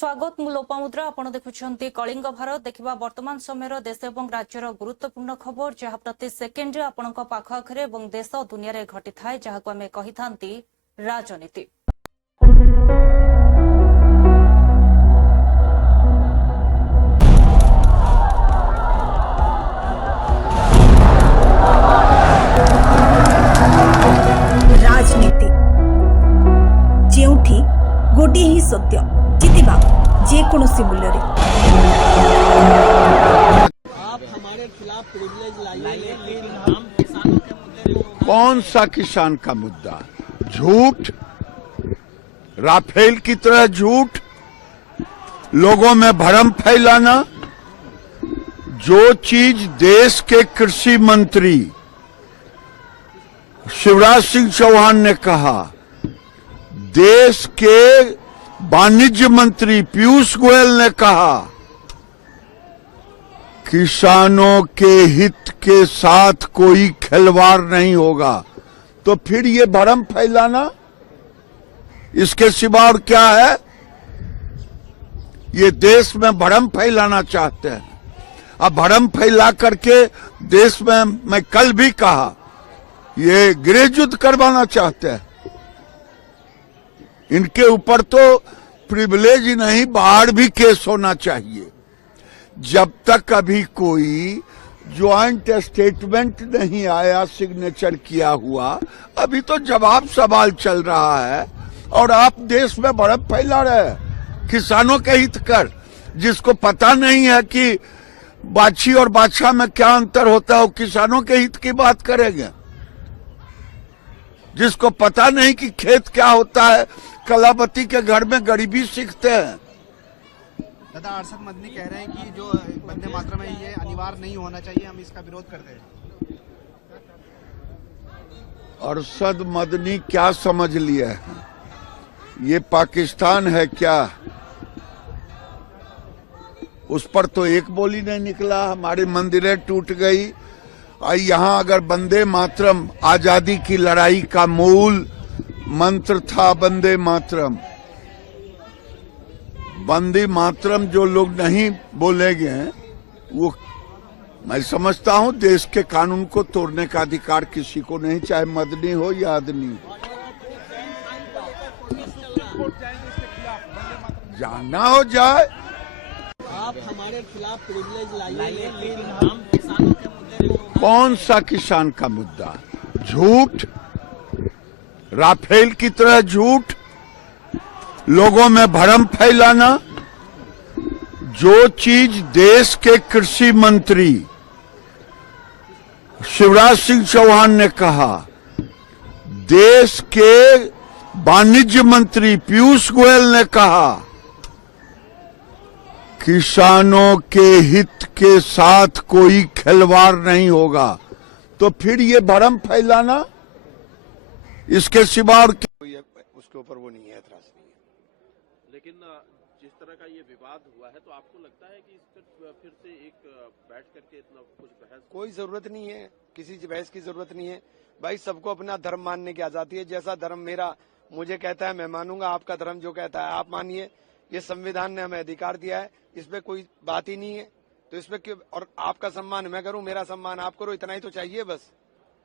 स्वागत मु लोपामुद्रा आपण देखुछंती कलिंग भारत देखिबा वर्तमान समय देश एवं राज्यर गुरुत्वपूर्ण खबर जहा प्रति सेकेंड रे आपणक पाख आखरे एवं देश दुनिया रे घटी थाए जहाको आमे कहिथांती राजनीति। राजनीति जेउठी गोटे ही सत्य जितिबा जेकोसी मूल्य रे। आप हमारे खिलाफ प्रिविलेज लाइए लेकिन हम किसानों के मुद्दे को कौन सा किसान का मुद्दा? झूठ, राफेल की तरह झूठ, लोगों में भ्रम फैलाना। जो चीज देश के कृषि मंत्री शिवराज सिंह चौहान ने कहा, देश के वाणिज्य मंत्री पीयूष गोयल ने कहा, किसानों के हित के साथ कोई खिलवाड़ नहीं होगा, तो फिर ये भ्रम फैलाना, इसके सिवा और क्या है? ये देश में भ्रम फैलाना चाहते हैं। अब भ्रम फैला करके देश में, मैं कल भी कहा, ये गृह युद्ध करवाना चाहते हैं। इनके ऊपर तो प्रिविलेज नहीं, बाहर भी केस होना चाहिए। जब तक अभी कोई ज्वाइंट स्टेटमेंट नहीं आया, सिग्नेचर किया हुआ, अभी तो जवाब सवाल चल रहा है और आप देश में भ्रम फैला रहे हैं किसानों के हित कर। जिसको पता नहीं है कि बाछी और बादशाह में क्या अंतर होता है, वो किसानों के हित की बात करेंगे। जिसको पता नहीं कि खेत क्या होता है, कलावती के घर में गरीबी सीखते हैं। दादा अरशद मदनी कह रहे हैं कि जो वंदे मातरम है ये अनिवार्य नहीं होना चाहिए, हम इसका विरोध करते हैं। अरशद मदनी क्या समझ लिया है? ये पाकिस्तान है क्या? उस पर तो एक बोली नहीं निकला। हमारी मंदिरें टूट गई। यहाँ अगर वंदे मातरम आजादी की लड़ाई का मूल मंत्र था, वंदे मातरम, वंदे मातरम जो लोग नहीं बोलेंगे, वो मैं समझता हूं देश के कानून को तोड़ने का अधिकार किसी को नहीं, चाहे मदनी हो या आदमी। जाना हो जाए। आप हमारे खिलाफ प्रिविलेज लाइए लेकिन हम किसानों के मुद्दे को कौन सा किसान का मुद्दा? झूठ, राफेल की तरह झूठ, लोगों में भ्रम फैलाना। जो चीज देश के कृषि मंत्री शिवराज सिंह चौहान ने कहा, देश के वाणिज्य मंत्री पीयूष गोयल ने कहा, किसानों के हित के साथ कोई खिलवाड़ नहीं होगा, तो फिर ये भ्रम फैलाना, इसके सिवा और क्या? उसके ऊपर वो नहीं है, एतराज नहीं है। लेकिन जिस तरह का ये विवाद हुआ है, तो आपको लगता है कि इस पर फिर से एक बैठ करके इतना कुछ बहस? कोई जरूरत नहीं है, किसी बहस की जरूरत नहीं है भाई। सबको अपना धर्म मानने की आजादी है। जैसा धर्म मेरा मुझे कहता है मैं मानूंगा, आपका धर्म जो कहता है आप मानिए। ये संविधान ने हमें अधिकार दिया है, इसमें कोई बात ही नहीं है। तो इसमें क्यों? और आपका सम्मान मैं करूं, मेरा सम्मान आप करो, इतना ही तो चाहिए बस।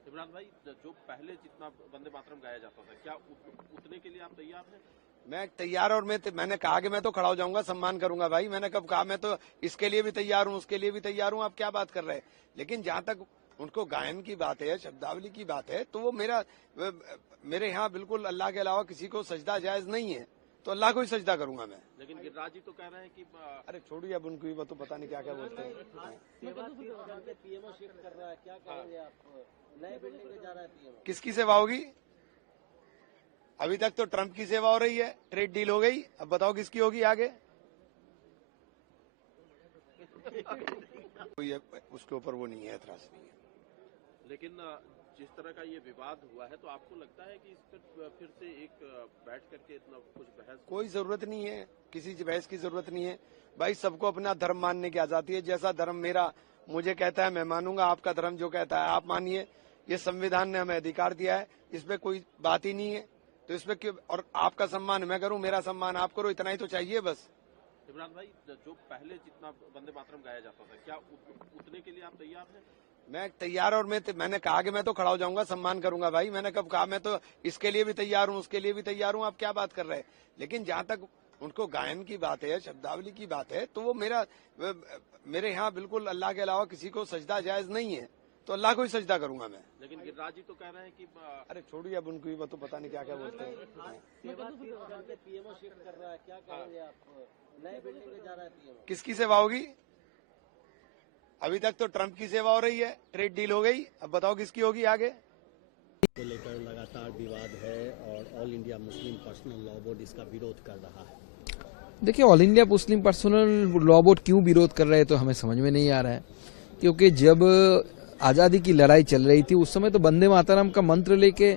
इमरान भाई, जो पहले जितना वंदे मातरम गाया जाता था, क्या उतने के लिए आप तैयार हैं? मैं तैयार, और मैंने कहा कि मैं तो खड़ा हो जाऊंगा, सम्मान करूंगा भाई। मैंने कब कहा? मैं तो इसके लिए भी तैयार हूं, उसके लिए भी तैयार हूं। आप क्या बात कर रहे हैं? लेकिन जहां तक उनको गायन की बात है, शब्दावली की बात है, तो वो मेरे यहाँ बिल्कुल अल्लाह के अलावा किसी को सजदा जायज नहीं है, तो अल्लाह को ही सजदा करूंगा मैं। लेकिन गिरिराज जी तो कह रहे हैं कि अरे छोड़िए अब उनको, वो तो पता नहीं क्या क्या बोलते हैं। किसकी सेवा होगी? अभी तक तो ट्रंप की सेवा हो रही है, ट्रेड डील हो गई, अब बताओ किसकी होगी आगे? कोई उसके ऊपर वो नहीं है, एतराज नहीं है। लेकिन जिस तरह का ये विवाद हुआ है, तो आपको लगता है कि इस पर फिर से एक बैठ करके इतना कुछ बहस? कोई जरूरत नहीं है, किसी बहस की जरूरत नहीं है भाई। सबको अपना धर्म मानने की आजादी है। जैसा धर्म मेरा मुझे कहता है मैं मानूंगा, आपका धर्म जो कहता है आप मानिए। ये संविधान ने हमें अधिकार दिया है, इसमें कोई बात ही नहीं है। तो इसमें क्यों? और आपका सम्मान मैं करूं, मेरा सम्मान आप करो, इतना ही तो चाहिए बस। इमरान भाई, जो पहले जितना वंदे मातरम गाया जाता था, क्या उतने के लिए आप तैयार हैं? मैं तैयार, और मैंने कहा कि मैं तो खड़ा हो जाऊंगा, सम्मान करूंगा भाई। मैंने कब कहा मैं तो इसके लिए भी तैयार हूं, उसके लिए भी तैयार हूं। आप क्या बात कर रहे हैं? लेकिन जहां तक उनको गायन की बात है, शब्दावली की बात है, तो वो मेरे यहाँ बिल्कुल अल्लाह के अलावा किसी को सजदा जायज नहीं है, तो अल्लाह को ही सजदा करूंगा मैं। लेकिन गिरिराज जी तो कह रहे हैं कि अरे छोड़िए अब उनको, वो तो पता नहीं क्या क्या बोलते हैं। किसकी सेवा होगी? अभी तक तो ट्रंप की सेवा हो रही है, ट्रेड डील हो गई, अब बताओ किसकी होगी आगे? को लेकर लगातार विवाद है और all India Muslim personal law board इसका विरोध कर रहा है। देखिए, all India Muslim personal law board क्यों विरोध कर रहे हैं तो हमें समझ में नहीं आ रहा है, क्योंकि जब आज़ादी की लड़ाई चल रही थी उस समय तो वंदे मातरम का मंत्र लेके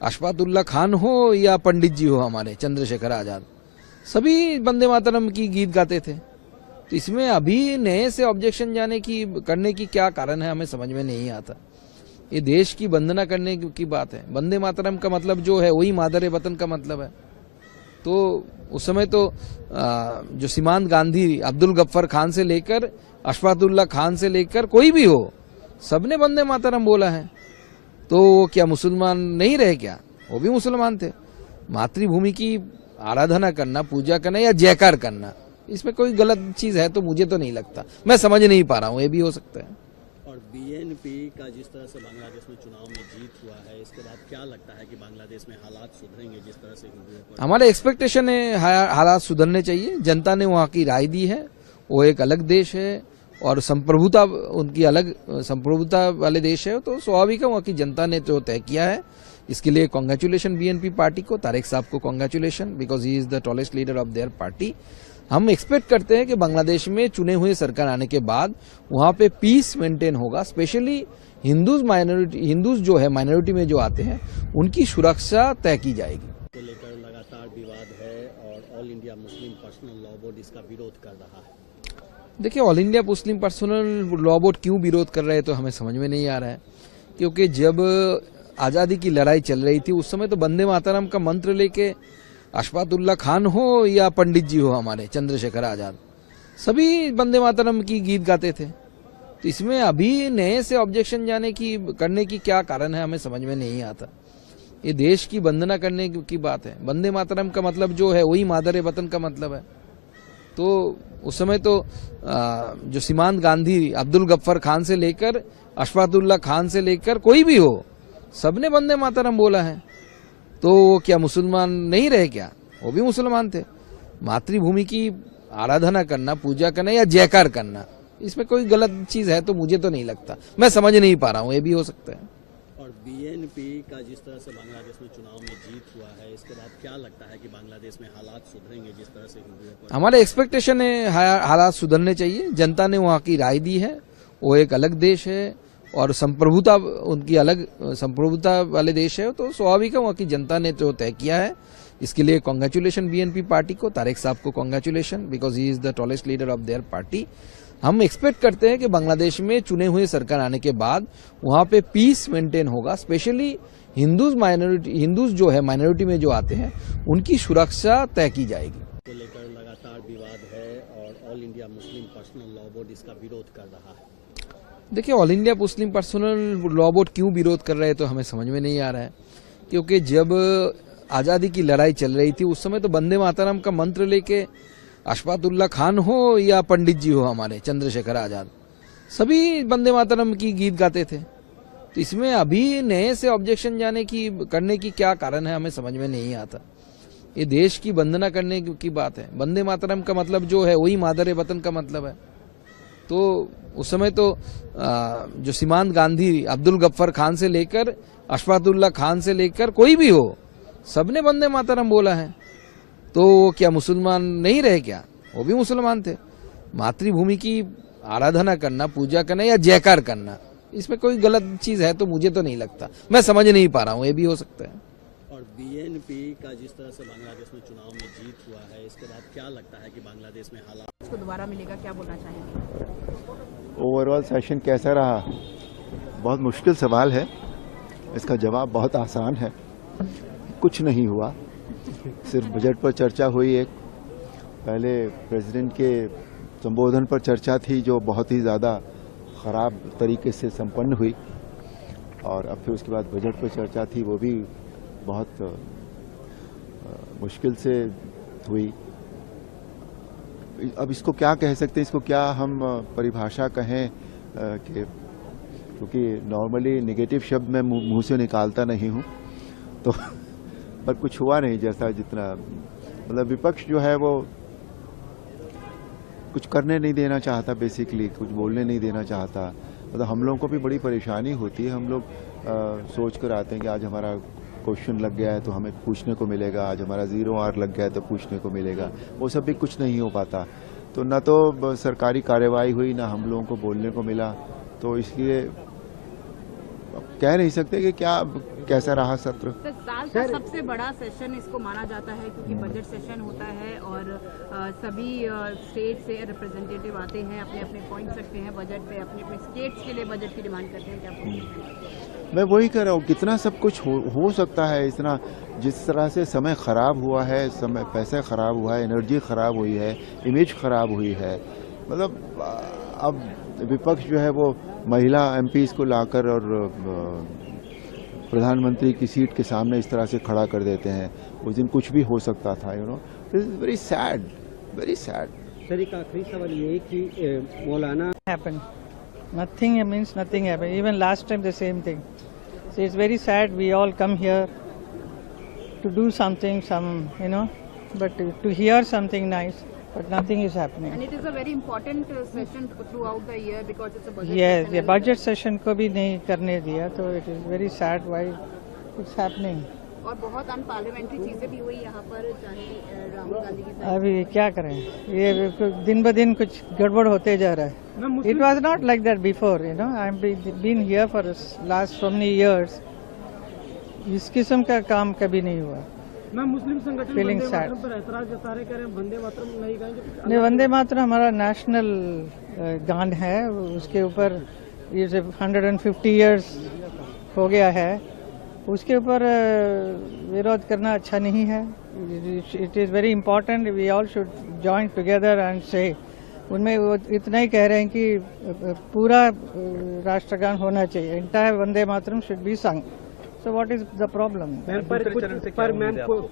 अशफाकुल्लाह खान हो या पंडित जी हो हमारे चंद्रशेखर आजाद, सभी वंदे मातरम की गीत गाते थे। तो इसमें अभी नए से ऑब्जेक्शन करने की क्या कारण है, हमें समझ में नहीं आता। ये देश की वंदना करने की बात है। वंदे मातरम का मतलब जो है वही मादर वतन का मतलब है। तो उस समय तो जो सीमांत गांधी, अब्दुल गफ्फर खान से लेकर अशफाकुल्लाह खान से लेकर कोई भी हो, सबने वंदे मातरम बोला है। तो वो क्या मुसलमान नहीं रहे क्या? वो भी मुसलमान थे। मातृभूमि की आराधना करना, पूजा करना या जयकार करना, इसमें कोई गलत चीज है तो मुझे तो नहीं लगता। मैं समझ नहीं पा रहा हूँ, ये भी हो सकता है। और बीएनपी का जिस तरह से बांग्लादेश में चुनाव में जीत हुआ है, इसके बाद क्या लगता है कि बांग्लादेश में हालात सुधरेंगे? जिस तरह से हिंदुओं पर हमारे एक्सपेक्टेशन है हालात सुधरने चाहिए। जनता ने वहाँ की राय दी है, वो एक अलग देश है और संप्रभुता उनकी अलग संप्रभुता वाले देश है, तो स्वाभाविक है वहाँ की जनता ने जो तय किया है। इसके लिए कांग्रेचुलेशन बीएनपी पार्टी को, तारिक साहब को congratulation, because he is the tallest leader of their party. हम एक्सपेक्ट करते हैं कि बांग्लादेश में चुने हुए सरकार आने के बाद वहाँ पे पीस मेंटेन होगा। स्पेशली हिंदूज जो है माइनॉरिटी में जो आते हैं, उनकी सुरक्षा तय की जाएगी। को लेकर लगातार विवाद है और all India Muslim personal law board इसका विरोध कर रहा है। देखिए, all India Muslim personal law board क्यों विरोध कर रहे हैं तो हमें समझ में नहीं आ रहा है, क्योंकि जब आज़ादी की लड़ाई चल रही थी उस समय तो वंदे मातरम का मंत्र लेके अशफाकुल्लाह खान हो या पंडित जी हो हमारे चंद्रशेखर आजाद, सभी वंदे मातरम की गीत गाते थे। तो इसमें अभी नए से ऑब्जेक्शन करने की क्या कारण है, हमें समझ में नहीं आता। ये देश की वंदना करने की बात है। वंदे मातरम का मतलब जो है वही मादर वतन का मतलब है। तो उस समय तो जो सीमांत गांधी, अब्दुल गफ्फर खान से लेकर अशफाकुल्लाह खान से लेकर कोई भी हो, सबने वंदे मातरम बोला है। तो वो क्या मुसलमान नहीं रहे क्या? वो भी मुसलमान थे। मातृभूमि की आराधना करना, पूजा करना या जयकार करना, इसमें कोई गलत चीज है तो मुझे तो नहीं लगता। मैं समझ नहीं पा रहा हूँ, ये भी हो सकता है। और बीएनपी का जिस तरह से बांग्लादेश में चुनाव में जीत हुआ है, इसके बाद क्या लगता है कि बांग्लादेश में हालात सुधरेंगे? जिस तरह से हिंदुओं पर हमारे एक्सपेक्टेशन है हालात सुधरने चाहिए। जनता ने वहाँ की राय दी है, वो एक अलग देश है और संप्रभुता उनकी अलग संप्रभुता वाले देश है, तो स्वाभाविक है वहाँ की जनता ने जो तय किया है। इसके लिए कांग्रेचुलेशन बीएनपी पार्टी को, तारिक साहब को congratulation, because he is the tallest leader of their party. हम एक्सपेक्ट करते हैं कि बांग्लादेश में चुने हुए सरकार आने के बाद वहाँ पे पीस मेंटेन होगा। स्पेशली हिंदूज जो है माइनॉरिटी में जो आते हैं, उनकी सुरक्षा तय की जाएगी। को लेकर लगातार विवाद है और all India Muslim personal law board इसका विरोध कर रहा है। देखिए, all India Muslim personal law board क्यों विरोध कर रहे हैं तो हमें समझ में नहीं आ रहा है, क्योंकि जब आज़ादी की लड़ाई चल रही थी उस समय तो वंदे मातरम का मंत्र लेके अशफाकुल्लाह खान हो या पंडित जी हो हमारे चंद्रशेखर आजाद, सभी वंदे मातरम की गीत गाते थे। तो इसमें अभी नए से ऑब्जेक्शन करने की क्या कारण है, हमें समझ में नहीं आता। ये देश की वंदना करने की बात है। वंदे मातरम का मतलब जो है वही मादर वतन का मतलब है। तो उस समय तो जो सीमांत गांधी, अब्दुल गफ्फर खान से लेकर अशफाकुल्लाह खान से लेकर कोई भी हो, सबने वंदे मातरम बोला है। तो वो क्या मुसलमान नहीं रहे क्या? वो भी मुसलमान थे। मातृभूमि की आराधना करना, पूजा करना या जयकार करना, इसमें कोई गलत चीज है तो मुझे तो नहीं लगता। मैं समझ नहीं पा रहा हूँ, ये भी हो सकता है। और बीएनपी का जिस तरह से बांग्लादेश में चुनाव में जीत हुआ है, इसके बाद क्या लगता है कि बांग्लादेश में हालात को दोबारा मिलेगा? क्या बोलना चाहेंगे? ओवरऑल सेशन कैसा रहा? बहुत मुश्किल सवाल है, इसका जवाब बहुत आसान है। कुछ नहीं हुआ, सिर्फ बजट पर चर्चा हुई एक, पहले प्रेसिडेंट के संबोधन पर चर्चा थी जो बहुत ही ज़्यादा ख़राब तरीके से संपन्न हुई, और अब फिर उसके बाद बजट पर चर्चा थी, वो भी बहुत मुश्किल से हुई। अब इसको क्या कह सकते हैं, इसको क्या हम परिभाषा कहें कि क्योंकि नॉर्मली नेगेटिव शब्द मैं मुंह से निकालता नहीं हूं, तो पर कुछ हुआ नहीं जैसा जितना मतलब विपक्ष जो है वो कुछ करने नहीं देना चाहता, बेसिकली कुछ बोलने नहीं देना चाहता। मतलब हम लोगों को भी बड़ी परेशानी होती है। हम लोग सोच कर आते हैं कि आज हमारा क्वेश्चन लग गया है तो हमें पूछने को मिलेगा, आज हमारा 0 लग गया है तो पूछने को मिलेगा। वो सब भी कुछ नहीं हो पाता। तो न तो सरकारी कार्रवाई हुई, ना हम लोगों को बोलने को मिला। तो इसलिए कह नहीं सकते कि क्या कैसा रहा सत्र। साल का सबसे बड़ा सेशन इसको माना जाता है क्योंकि बजट सेशन होता है और सभी स्टेट से रिप्रेजेंटेटिव आते हैं, अपने अपने पॉइंट्स रखते हैं बजट पे, अपने अपने स्टेट्स के लिए बजट की डिमांड करते हैं। क्या मैं वही कह रहा हूँ, कितना सब कुछ हो सकता है। इतना जिस तरह से समय खराब हुआ है, समय पैसा खराब हुआ है, एनर्जी खराब हुई है, इमेज खराब हुई है। मतलब अब विपक्ष जो है वो महिला एमपीज को लाकर और प्रधानमंत्री की सीट के सामने इस तरह से खड़ा कर देते हैं। उस दिन कुछ भी हो सकता था, you know. This is very sad, very sad. Sir एक आखिरी सवाल ये कि मौलाना happen. Nothing means nothing happened. Even last time the same thing. So it's very sad. We all come here to do something, but to hear something nice, but nothing is happening. And it is a very important session throughout the year because it's a budget Yes, session. ये budget session को भी नहीं करने दिया, तो it is very sad why it's happening. और बहुत unparliamentary चीजें भी हुई यहाँ पर, चाहे राहुल गांधी की अभी क्या करें, ये दिन ब दिन कुछ गड़बड़ होते जा रहा है। It was not like that before, I've been here for last so many years. इस किस्म का काम कभी नहीं हुआ। मुस्लिम संगठन Feeling वंदे sad. मातरम पर ऐतराज जता रहे, कह रहे हैं वंदे मातरम नहीं गाएंगे। नहीं, वंदे मातरम हमारा नेशनल गान है, उसके ऊपर ये 150 इयर्स हो गया है, उसके ऊपर विरोध करना अच्छा नहीं है। It is very important, we all should join together and say. उनमें वो इतना ही कह रहे हैं कि पूरा राष्ट्रगान होना चाहिए, entire Vande Mataram should be sung. So what is the problem?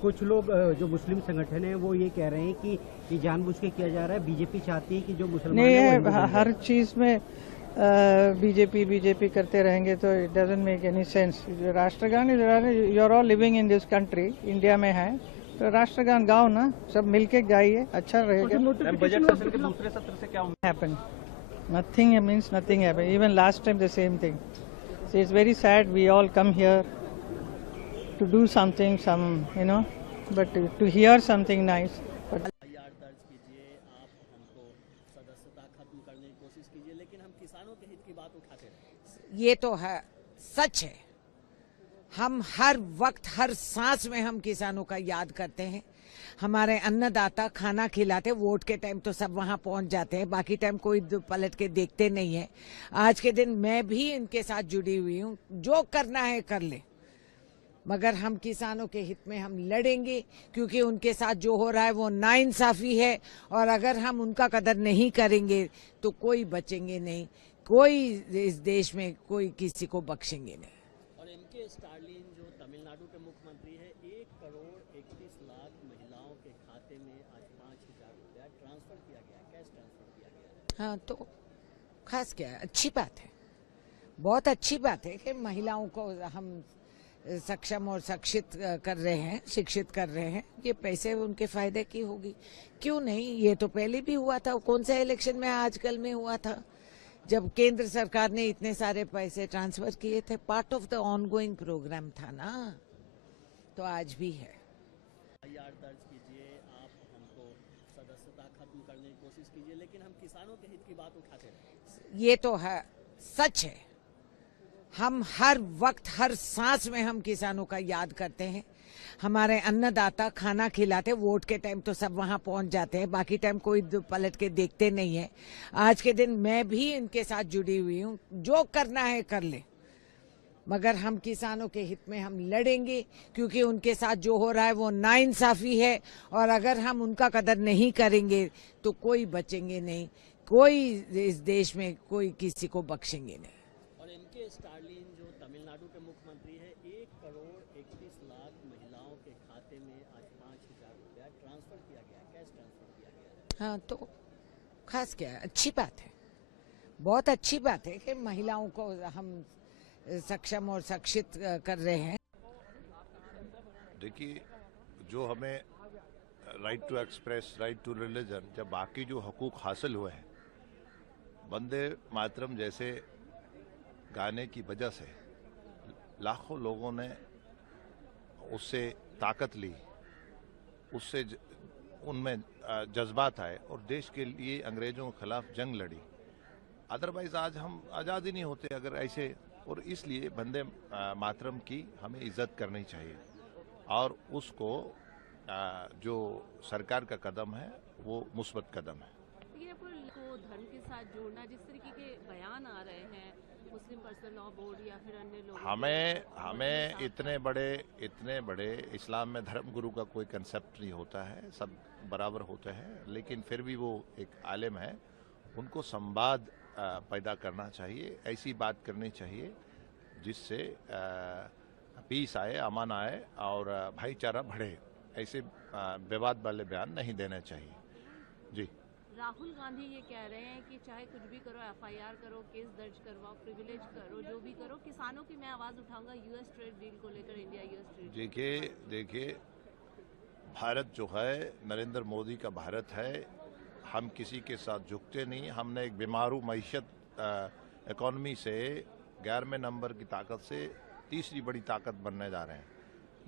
कुछ लोग जो मुस्लिम संगठन है वो ये कह रहे हैं कि ये जानबूझ के किया जा रहा है, बीजेपी चाहती है कि जो मुसलमान नहीं, हैं वो हिंदू हर चीज में बीजेपी करते रहेंगे तो it doesn't make any sense. राष्ट्रगान, you are all living in this country, India में है तो राष्ट्रगान गाओ ना, सब मिलके गाइए, अच्छा रहेगा। बजट सेशन के दूसरे सत्र से क्या happen? Nothing means nothing happen. Even last time the same thing. So it's very sad, we all come here to do something, but to hear something nice. FIR दर्ज कीजिए, आप हमको सदस्यता खत्म करने की कोशिश कीजिए, लेकिन हम किसानों के हित की बात उठाते रहे। ये तो है, सच है। हम हर वक्त, हर सांस में हम किसानों का याद करते हैं। हमारे अन्नदाता खाना खिलाते, वोट के टाइम तो सब वहां पहुंच जाते हैं, बाकी टाइम कोई पलट के देखते नहीं है। आज के दिन मैं भी इनके साथ जुड़ी हुई हूँ, जो करना है कर ले, मगर हम किसानों के हित में हम लड़ेंगे, क्योंकि उनके साथ जो हो रहा है वो नाइंसाफी है, और अगर हम उनका कदर नहीं करेंगे तो कोई बचेंगे नहीं, कोई इस देश में कोई किसी को बख्शेंगे नहीं। और एमके स्टालिन जो तमिलनाडु के मुख्यमंत्री है, 1,31,00,000 महिलाओं के खाते में आज 5,000 रुपया ट्रांसफर किया गया, कैश ट्रांसफर किया गया। हाँ, तो खास क्या है, अच्छी बात है, बहुत अच्छी बात है कि महिलाओं को हम सक्षम और शिक्षित कर रहे हैं। ये पैसे उनके फायदे की होगी, क्यों नहीं? ये तो पहले भी हुआ था, कौन सा इलेक्शन में आजकल में हुआ था, जब केंद्र सरकार ने इतने सारे पैसे ट्रांसफर किए थे। Part of the ongoing programme था ना, तो आज भी है। एफआईआर दर्ज कीजिए, आप हमको सदस्यता खत्म करने की कोशिश कीजिए, लेकिन हम किसानों के हित की बात उठाते रहे। ये तो है, सच है। हम हर वक्त, हर सांस में हम किसानों का याद करते हैं। हमारे अन्नदाता खाना खिलाते, वोट के टाइम तो सब वहां पहुंच जाते हैं, बाकी टाइम कोई पलट के देखते नहीं है। आज के दिन मैं भी इनके साथ जुड़ी हुई हूँ, जो करना है कर ले, मगर हम किसानों के हित में हम लड़ेंगे, क्योंकि उनके साथ जो हो रहा है वो नाइंसाफी है, और अगर हम उनका कदर नहीं करेंगे तो कोई बचेंगे नहीं, कोई इस देश में कोई किसी को बख्शेंगे नहीं। और एमके स्टालिन जो तमिलनाडु के मुख्यमंत्री है, 1,31,00,000 महिलाओं के खाते में आज 5,000 रुपया ट्रांसफर किया गया, कैश ट्रांसफर किया गया है। हाँ, तो खास क्या है, अच्छी बात है, बहुत अच्छी बात है कि महिलाओं को हम सक्षम और शिक्षित कर रहे हैं। देखिए, जो हमें right to express, right to religion, जब बाकी जो हकूक हासिल हुए हैं, वंदे मातरम जैसे गाने की वजह से लाखों लोगों ने उससे ताकत ली, उससे उनमें जज्बात आए और देश के लिए अंग्रेजों के खिलाफ जंग लड़ी। अदरवाइज आज हम आज़ाद ही नहीं होते अगर ऐसे, और इसलिए वंदे मातरम की हमें इज्जत करनी चाहिए, और उसको जो सरकार का कदम है वो मुस्बत कदम है। ये को धर्म के साथ जोड़ना, जिस तरीके के बयान आ रहे हैं मुस्लिम पर्सनल लॉ बोर्ड या फिर अन्य लोग, हमें इतने बड़े इस्लाम में धर्म गुरु का कोई कंसेप्ट नहीं होता है, सब बराबर होते हैं, लेकिन फिर भी वो एक आलिम है, उनको संवाद पैदा करना चाहिए, ऐसी बात करनी चाहिए जिससे पीस आए, अमन आए और भाईचारा बढ़े। ऐसे विवाद वाले बयान नहीं देने चाहिए। जी, राहुल गांधी ये कह रहे हैं कि चाहे कुछ भी करो, एफआईआर करो, केस दर्ज करवाओ, प्रिविलेज करो, जो भी करो, किसानों की मैं आवाज उठाऊंगा यूएस ट्रेड डील को लेकर, इंडिया यूएस ट्रेड। देखिए, भारत जो है नरेंद्र मोदी का भारत है, हम किसी के साथ झुकते नहीं। हमने एक बीमारू मईशत इकॉनमी से 11वें नंबर की ताकत से तीसरी बड़ी ताकत बनने जा रहे हैं।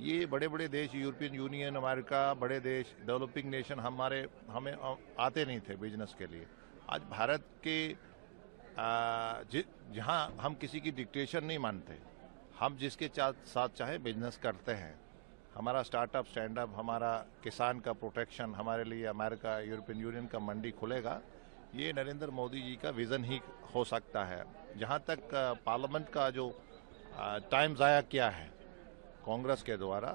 ये बड़े बड़े देश, यूरोपियन यूनियन, अमेरिका, बड़े देश, डेवलपिंग नेशन हमें आते नहीं थे बिजनेस के लिए। आज भारत के जहाँ हम किसी की डिक्टेशन नहीं मानते, हम जिसके साथ चाहे बिजनेस करते हैं। हमारा स्टार्टअप, स्टैंडअप, हमारा किसान का प्रोटेक्शन, हमारे लिए अमेरिका, यूरोपियन यूनियन का मंडी खुलेगा, ये नरेंद्र मोदी जी का विजन ही हो सकता है। जहाँ तक पार्लियामेंट का जो टाइम ज़ाया किया है कांग्रेस के द्वारा,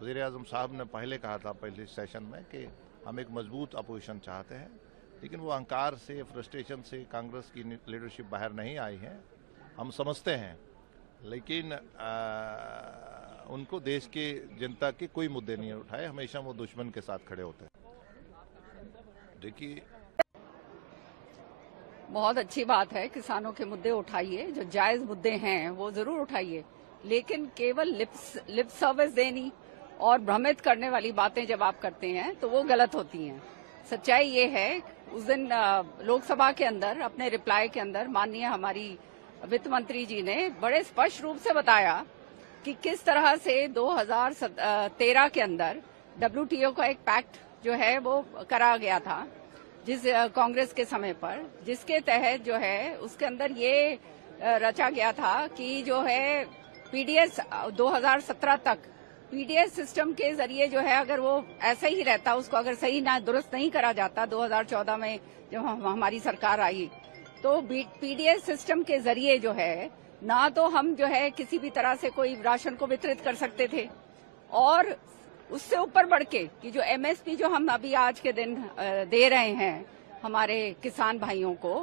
वज़ीर-ए-आज़म साहब ने पहले कहा था पहले सेशन में कि हम एक मजबूत अपोजिशन चाहते हैं, लेकिन वो अहंकार से, फ्रस्ट्रेशन से कांग्रेस की लीडरशिप बाहर नहीं आई है, हम समझते हैं, लेकिन उनको देश के जनता के कोई मुद्दे नहीं उठाए, हमेशा वो दुश्मन के साथ खड़े होते हैं। देखिए, बहुत अच्छी बात है, किसानों के मुद्दे उठाइए, जो जायज मुद्दे हैं वो जरूर उठाइए, लेकिन केवल लिप सर्विस देनी और भ्रमित करने वाली बातें जब आप करते हैं तो वो गलत होती हैं। सच्चाई ये है, उस दिन लोकसभा के अंदर अपने रिप्लाई के अंदर माननीय हमारी वित्त मंत्री जी ने बड़े स्पष्ट रूप से बताया कि किस तरह से 2013 के अंदर WTO का एक पैक्ट जो है वो करा गया था, जिस कांग्रेस के समय पर, जिसके तहत जो है उसके अंदर ये रचा गया था कि जो है पीडीएस 2017 तक पीडीएस सिस्टम के जरिए जो है, अगर वो ऐसा ही रहता, उसको अगर सही ना दुरुस्त नहीं करा जाता, 2014 में जब हमारी सरकार आई तो पीडीएस सिस्टम के जरिए जो है ना तो हम जो है किसी भी तरह से कोई राशन को वितरित कर सकते थे, और उससे ऊपर बढ़ के कि जो एमएसपी जो हम अभी आज के दिन दे रहे हैं हमारे किसान भाइयों को,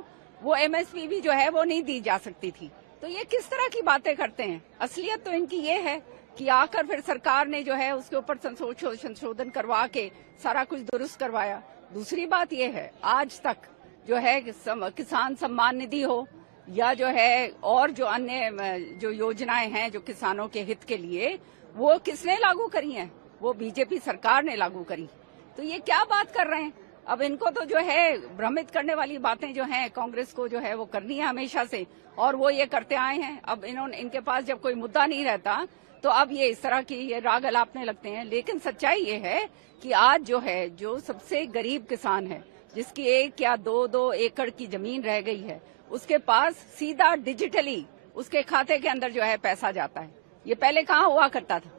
वो एमएसपी भी जो है वो नहीं दी जा सकती थी। तो ये किस तरह की बातें करते हैं? असलियत तो इनकी ये है कि आकर फिर सरकार ने जो है उसके ऊपर संशोधन करवा के सारा कुछ दुरुस्त करवाया। दूसरी बात ये है, आज तक जो है किसान सम्मान निधि हो या जो है और जो अन्य जो योजनाएं हैं जो किसानों के हित के लिए, वो किसने लागू करी हैं? वो बीजेपी सरकार ने लागू करी। तो ये क्या बात कर रहे हैं? अब इनको तो जो है भ्रमित करने वाली बातें जो हैं कांग्रेस को जो है वो करनी है हमेशा से, और वो ये करते आए हैं। अब इनके पास जब कोई मुद्दा नहीं रहता तो अब ये इस तरह की ये राग अलापने लगते हैं। लेकिन सच्चाई ये है कि आज जो है, जो सबसे गरीब किसान है, जिसकी 1 या 2 एकड़ की जमीन रह गई है, उसके पास सीधा डिजिटली उसके खाते के अंदर जो है पैसा जाता है। ये पहले कहाँ हुआ करता था?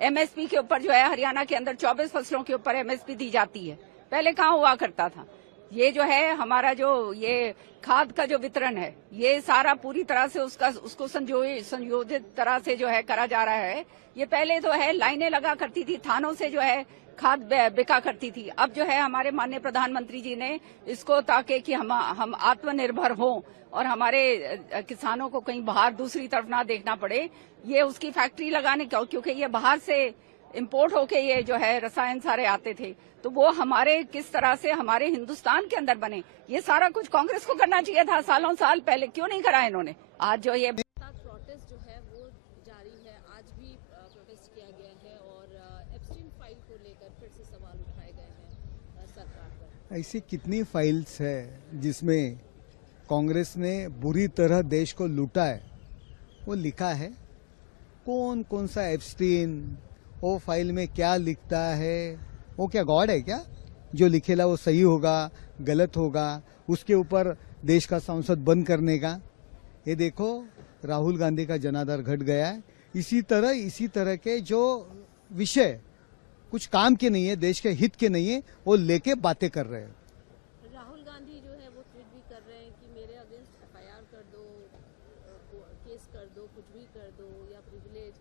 एमएसपी के ऊपर जो है हरियाणा के अंदर 24 फसलों के ऊपर एमएसपी दी जाती है, पहले कहाँ हुआ करता था? ये जो है हमारा जो ये खाद का जो वितरण है, ये सारा पूरी तरह से उसको संयोजित तरह से जो है करा जा रहा है। ये पहले तो है लाइनें लगा करती थी, थानों से जो है खाद बिका करती थी। अब जो है हमारे माननीय प्रधानमंत्री जी ने इसको ताकि कि हम आत्मनिर्भर हों और हमारे किसानों को कहीं बाहर दूसरी तरफ ना देखना पड़े, ये उसकी फैक्ट्री लगाने का, क्योंकि ये बाहर से इंपोर्ट होके ये जो है रसायन सारे आते थे, तो वो हमारे किस तरह से हमारे हिंदुस्तान के अंदर बने, ये सारा कुछ कांग्रेस को करना चाहिए था सालों साल पहले, क्यों नहीं करा इन्होंने। आज जो ये प्रोटेस्ट जो है वो जारी है, आज भी प्रोटेस्ट किया गया है और एप्स्टीन फाइल को लेकर फिर से सवाल उठाए गए हैं सरकार पर। ऐसी कितनी फाइल्स है जिसमें कांग्रेस ने बुरी तरह देश को लूटा है, वो लिखा है। कौन कौन सा एप्स्टीन, वो फाइल में क्या लिखता है, वो क्या गॉड है क्या जो लिखेला वो सही होगा गलत होगा, उसके ऊपर देश का संसद बंद करने का। ये देखो राहुल गांधी का जनाधार घट गया है। इसी तरह के जो विषय कुछ काम के नहीं है, देश के हित के नहीं है, वो लेके बातें कर रहे हैं। राहुल गांधी जो है वो ट्वीट भी कर रहे हैं कि मेरे अगेंस्ट एफआईआर कर दो, केस कर दो, कुछ भी कर दो या प्रिविलेज,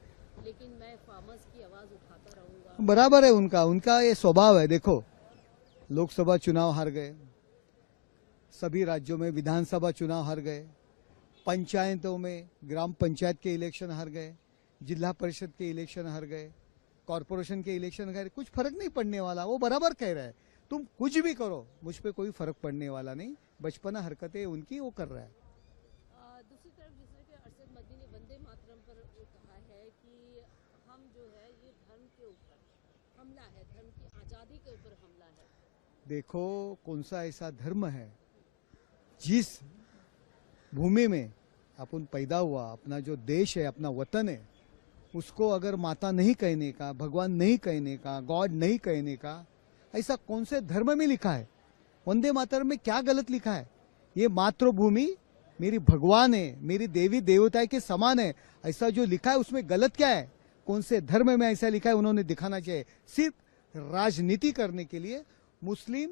लेकिन मैं फार्मर्स की आवाज उठाता रहूंगा। बराबर है उनका ये स्वभाव है। देखो लोकसभा चुनाव हार गए, सभी राज्यों में विधानसभा चुनाव हार गए, पंचायतों में ग्राम पंचायत के इलेक्शन हार गए, जिला परिषद के इलेक्शन हार गए, कॉरपोरेशन के इलेक्शन हार गए। कुछ फर्क नहीं पड़ने वाला, वो बराबर कह रहा है तुम कुछ भी करो मुझ पे कोई फर्क पड़ने वाला नहीं। बचपना हरकतें उनकी वो कर रहा है। दूसरी तरफ जिस तरह अरशद मदनी ने वंदे मातरम पर कहा है कि हम जो है ये धर्म के ऊपर हमला है, धर्म की आजादी के ऊपर हमला है। देखो कौन सा ऐसा धर्म है जिस भूमि में अपन पैदा हुआ, अपना जो देश है, अपना वतन है, उसको अगर माता नहीं कहने का, भगवान नहीं कहने का, गॉड नहीं कहने का, ऐसा कौन से धर्म में लिखा है? वंदे मातरम में क्या गलत लिखा है? ये मातृभूमि मेरी भगवान है, मेरी देवी देवता के समान है, ऐसा जो लिखा है उसमें गलत क्या है? कौन से धर्म में ऐसा लिखा है उन्होंने दिखाना चाहिए। सिर्फ राजनीति करने के लिए, मुस्लिम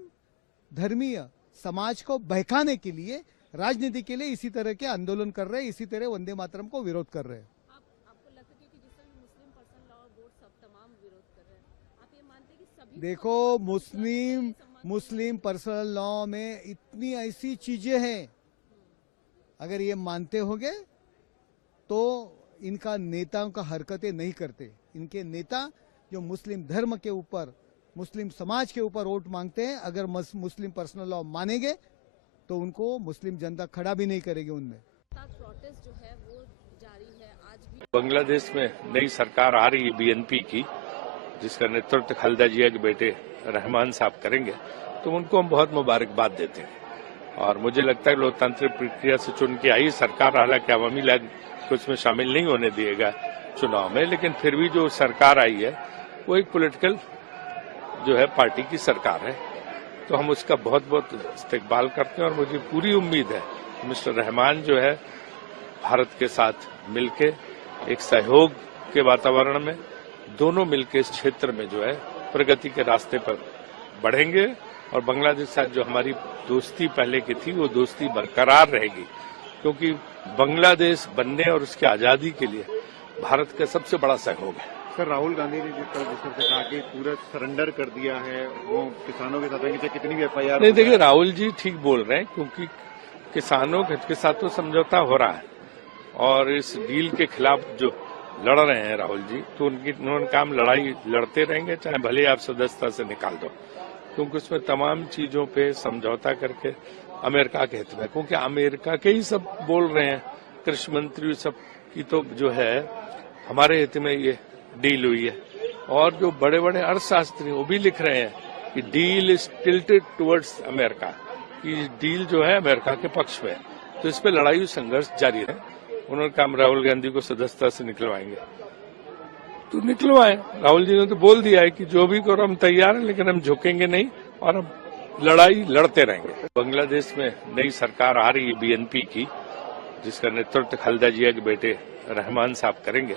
धर्मीय समाज को बहकाने के लिए, राजनीति के लिए इसी तरह के आंदोलन कर रहे हैं, इसी तरह वंदे मातरम को विरोध कर रहे हैं। आपको लगता है कि जिस तरह मुस्लिम पर्सन लॉ बोर्ड सब तमाम विरोध कर रहे हैं, आप ये मानते हैं कि सभी देखो मुस्लिम पर्सनल लॉ में इतनी ऐसी चीजें हैं, अगर ये मानते होगे तो इनका नेताओं का हरकतें नहीं करते। इनके नेता जो मुस्लिम धर्म के ऊपर, मुस्लिम समाज के ऊपर वोट मांगते हैं, अगर मुस्लिम पर्सनल लॉ मानेंगे तो उनको मुस्लिम जनता खड़ा भी नहीं करेगी उनमें। प्रोटेस्ट जो है वो जारी है, आज भी बांग्लादेश में नई सरकार आ रही है बीएनपी की, जिसका नेतृत्व खालिदा जिया के बेटे रहमान साहब करेंगे, तो उनको हम बहुत मुबारकबाद देते हैं। और मुझे लगता है लोकतांत्रिक प्रक्रिया से चुन के आई सरकार, हालांकि अवामी लीग को इसमें शामिल नहीं होने दिएगा चुनाव में, लेकिन फिर भी जो सरकार आई है वो एक पॉलिटिकल जो है पार्टी की सरकार है, तो हम उसका बहुत बहुत इस्तकबाल करते हैं। और मुझे पूरी उम्मीद है मिस्टर रहमान जो है भारत के साथ मिलके एक सहयोग के वातावरण में दोनों मिलके इस क्षेत्र में जो है प्रगति के रास्ते पर बढ़ेंगे, और बांग्लादेश के साथ जो हमारी दोस्ती पहले की थी वो दोस्ती बरकरार रहेगी, क्योंकि बांग्लादेश बनने और उसकी आजादी के लिए भारत का सबसे बड़ा सहयोग है। सर राहुल गांधी ने जिस तरह से कहा कि पूरा सरेंडर कर दिया है, वो किसानों के साथ है, कि कितनी भी एफआईआर नहीं, देखिए राहुल जी ठीक बोल रहे हैं, क्योंकि किसानों के साथ तो समझौता हो रहा है, और इस डील के खिलाफ जो लड़ रहे हैं राहुल जी, तो उन्होंने काम लड़ाई लड़ते रहेंगे, चाहे भले आप सदस्यता से निकाल दो, क्योंकि उसमें तमाम चीजों पे समझौता करके अमेरिका के हित में, क्योंकि अमेरिका के ही सब बोल रहे हैं, कृषि मंत्री सब की तो जो है हमारे हित में ये डील हुई है, और जो बड़े बड़े अर्थशास्त्री वो भी लिख रहे हैं कि deal is tilted towards America, कि डील जो है अमेरिका के पक्ष में, तो इस पे लड़ाई संघर्ष जारी है। उन्होंने कहा राहुल गांधी को सदस्यता से निकलवाएंगे, तो निकलवाए। राहुल जी ने तो बोल दिया है कि जो भी करो हम तैयार हैं, लेकिन हम झुकेंगे नहीं और हम लड़ाई लड़ते रहेंगे। बांग्लादेश में नई सरकार आ रही है बीएनपी की, जिसका नेतृत्व खालिदा जिया के बेटे रहमान साहब करेंगे,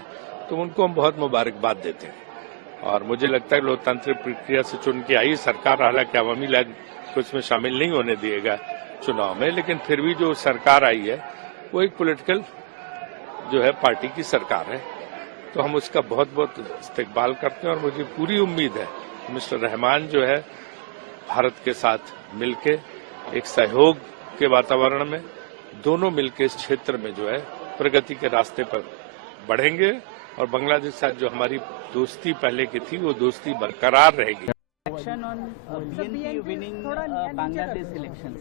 तो उनको हम बहुत मुबारकबाद देते हैं। और मुझे लगता है लोकतांत्रिक प्रक्रिया से चुन के आई सरकार, हालांकि अवामी लीग को इसमें शामिल नहीं होने दिएगा चुनाव में, लेकिन फिर भी जो सरकार आई है वो एक पॉलिटिकल जो है पार्टी की सरकार है, तो हम उसका बहुत बहुत इस्तकबाल करते हैं और मुझे पूरी उम्मीद है मिस्टर रहमान जो है भारत के साथ मिलके एक सहयोग के वातावरण में दोनों मिलके इस क्षेत्र में जो है प्रगति के रास्ते पर बढ़ेंगे और बांग्लादेश के साथ जो हमारी दोस्ती पहले की थी वो दोस्ती बरकरार रहेगी। Action on BNP winning Bangladesh elections.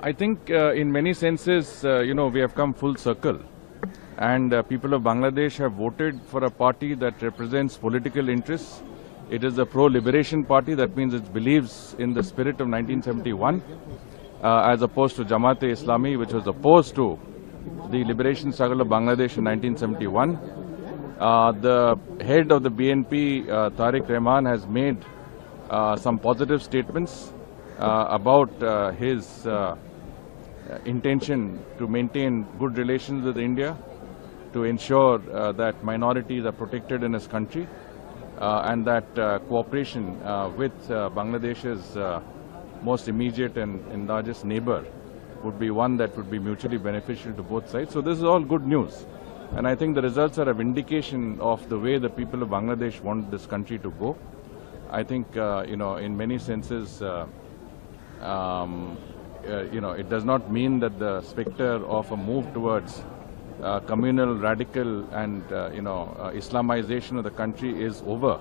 I think in many senses, we have come full circle, and people of Bangladesh have voted for a party that represents political interests. It is a pro-liberation party. That means it believes in the spirit of 1971, as opposed to Jamaat-e-Islami, which was opposed to the liberation struggle of Bangladesh in 1971. The head of the BNP, Tariq Rahman, has made some positive statements about his intention to maintain good relations with India, to ensure that minorities are protected in his country, and that cooperation with Bangladesh's most immediate and largest neighbor would be one that would be mutually beneficial to both sides. So this is all good news. And I think the results are a vindication of the way the people of Bangladesh want this country to go. I think, in many senses, it does not mean that the specter of a move towards communal, radical and, Islamization of the country is over.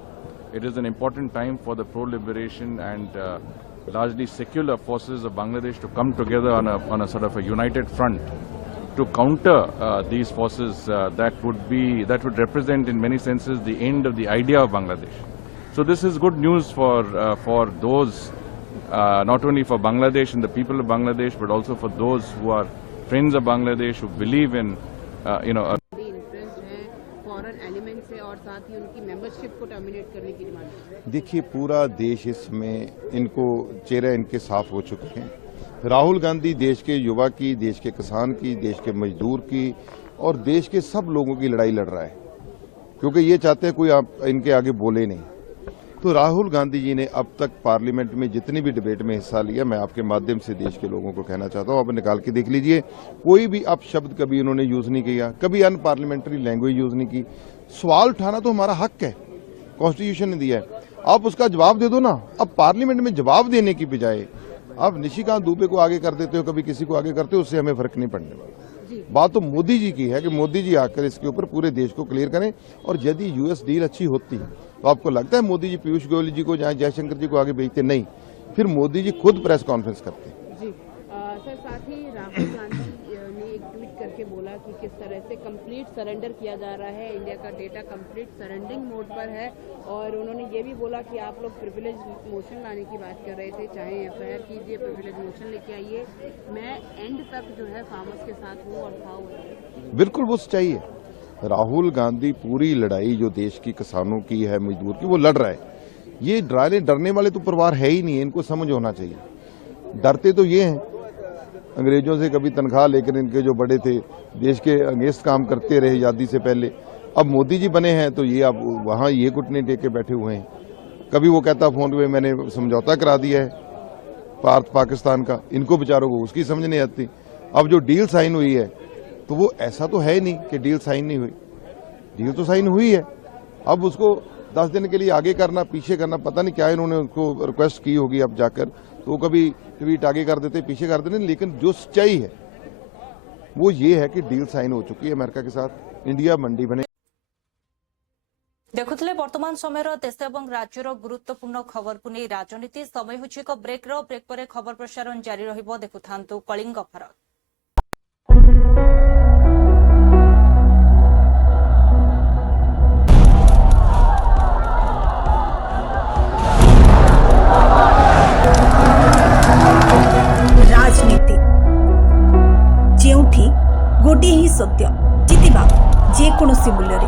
It is an important time for the pro-liberation and largely secular forces of Bangladesh to come together on a sort of a united front to counter these forces that would represent in many senses the end of the idea of Bangladesh. So this is good news for those, not only for Bangladesh and the people of Bangladesh, but also for those who are friends of Bangladesh, who believe in, foreign element से और साथ ही उनकी membership को terminate करने की demand. देखिए, पूरा देश इस समय इनको चेहरे इनके साफ हो चुके हैं। राहुल गांधी देश के युवा की, देश के किसान की, देश के मजदूर की और देश के सब लोगों की लड़ाई लड़ रहा है, क्योंकि ये चाहते हैं कोई आप इनके आगे बोले नहीं। तो राहुल गांधी जी ने अब तक पार्लियामेंट में जितनी भी डिबेट में हिस्सा लिया, मैं आपके माध्यम से देश के लोगों को कहना चाहता हूं, आप निकाल के देख लीजिए, कोई भी अपशब्द कभी उन्होंने यूज नहीं किया, कभी अनपार्लियामेंट्री लैंग्वेज यूज नहीं की। सवाल उठाना तो हमारा हक है, कॉन्स्टिट्यूशन ने दिया है, आप उसका जवाब दे दो ना। अब पार्लियामेंट में जवाब देने की बजाय आप निशिकांत दुबे को आगे कर देते हो, कभी किसी को आगे करते हो, उससे हमें फर्क नहीं पड़ने वाला। बात तो मोदी जी की है कि मोदी जी आकर इसके ऊपर पूरे देश को क्लियर करें। और यदि यूएस डील अच्छी होती है तो आपको लगता है मोदी जी पीयूष गोयल जी को या जयशंकर जी को आगे भेजते? नहीं, फिर मोदी जी खुद प्रेस कॉन्फ्रेंस करते हैं। जी सर, साथ ही राहुल गांधी ने एक ट्वीट करके बोला कि किस तरह से कंप्लीट सरेंडर किया जा रहा है, इंडिया का डेटा कंप्लीट सरेंडिंग मोड पर है। और उन्होंने ये भी बोला कि आप लोग प्रिविलेज मोशन लाने की बात कर रहे थे, चाहे एफआईआर कीजिए, प्रिविलेज मोशन लेके आइए, मैं एंड तक जो है फार्मर्स के साथ हूँ और था। बिल्कुल वो सच्चाई है। राहुल गांधी पूरी लड़ाई जो देश की किसानों की है, मजदूर की, वो लड़ रहा है। ये डरने वाले तो परिवार है ही नहीं, इनको समझ होना चाहिए। डरते तो ये हैं अंग्रेजों से, कभी तनख्वाह लेकर इनके जो बड़े थे देश के अगेंस्ट काम करते रहे आज़ादी से पहले। अब मोदी जी बने हैं तो ये अब वहाँ ये घुटने टेक के बैठे हुए हैं। कभी वो कहता फोन पे मैंने समझौता करा दिया है भारत पाकिस्तान का, इनको बेचारों को उसकी समझ नहीं आती। अब जो डील साइन हुई है तो वो ऐसा तो है नहीं कि डील साइन नहीं हुई, डील तो साइन हुई है। अब उसको 10 दिन के लिए आगे करना, पीछे करना, पता नहीं क्या इन्होंने उसको रिक्वेस्ट की होगी अब जाकर, तो कभी ट्वीट आगे कर देते, पीछे कर देते। लेकिन जो सच्चाई है वो ये है कि डील साइन हो चुकी है अमेरिका के साथ, इंडिया मंडी बने। देखुले वर्तमान समय देश और राज्यर गुरुत्वपूर्ण खबर को नहीं राजनीति समय हो एक ब्रेक पर खबर प्रसारण जारी रहिबो। देखुथांतु कलिंग भारत। राजनीति जेउठी गोटे ही सत्य जितिबा जेकोसी मूल्य।